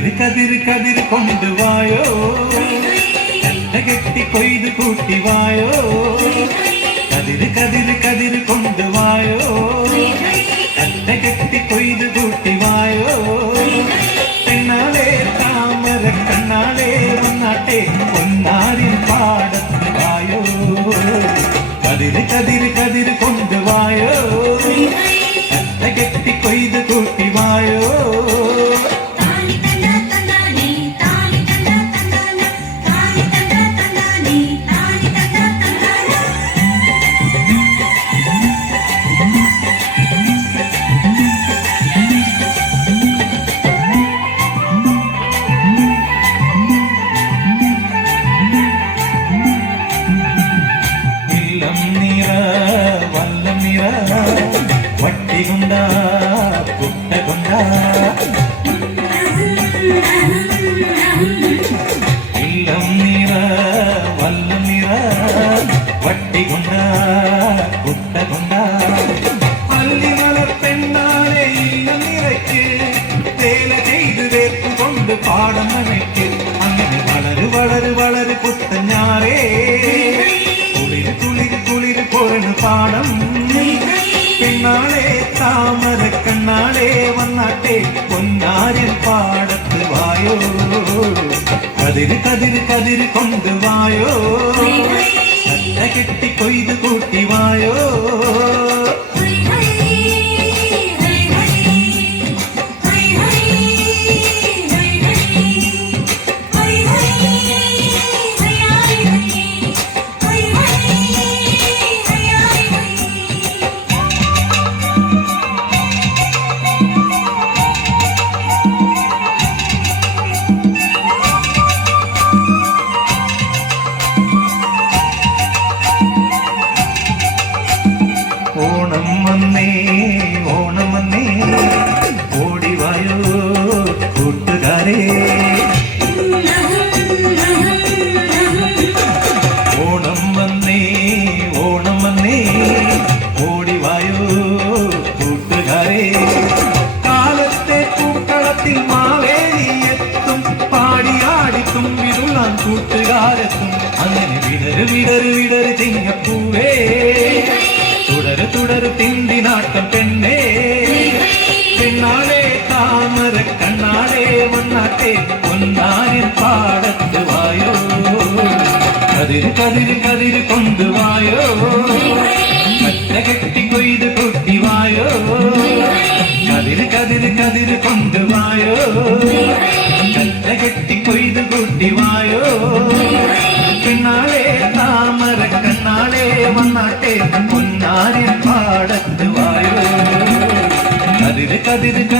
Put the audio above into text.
കതിര് കതിര് കതിര് കൊണ്ടുവായോ കെട്ടി കൊയ്ത് കൂട്ടിവായോ കതിര് കതിര് കതിര് കൊണ്ടുവായോ കെട്ടി കൊയ്ത് കൂട്ടിവായോ കണ്ണാളെ താമര കണ്ണാളെ വന്നാട്ടെ ഒന്നാരിൽ പാടത്തുവായോ കതിര് കതിര് കതിര് குண்டை குண்டா குண்டை. குண்டா இல்லம் நிற வல்லும் நிற வட்டி குண்டா குண்டை குண்டா. பள்ளி மலர் பெண்ணாலே இல்லம் நிறைக்கு வேலை செய்து வேர்த்து கொண்டு பாடம் நினைக்கு அங்கே வளரு வளரு வளரு புத்தஞாரே குளிர் குளிர் குளிர் பொருள் பாடம். பின்னாலே தாமர கண்ணாலே வண்ணாட்டே பொன்னாரில் பாடத்து வாயோ. கதிர் கதிர் கதிர் கொண்டு வாயோ. கெட்டி கொய்து கூட்டி வாயோ. അങ്ങനെ വിടര് വിടര് വിടര് തിങ്ങപ്പൂവേ തുടര് തുടര് തിണ്ടി നാട്ടം പെണ്ണേ പെണ്ണാളെ താമര കണ്ണാളെ വന്നാട്ടെ പൊന്നാരിൻ പാടത്ത് വായോ കതിര് കതിര് കതിര് കൊണ്ടുവായോ കറ്റ കെട്ടി കൊയ്ത് കൊട്ടി വായോ കതിര് കതിര് കതിര് കൊണ്ടുവായോ കറ്റ കെട്ടി കൊയ്ത് കൂട്ടി did it.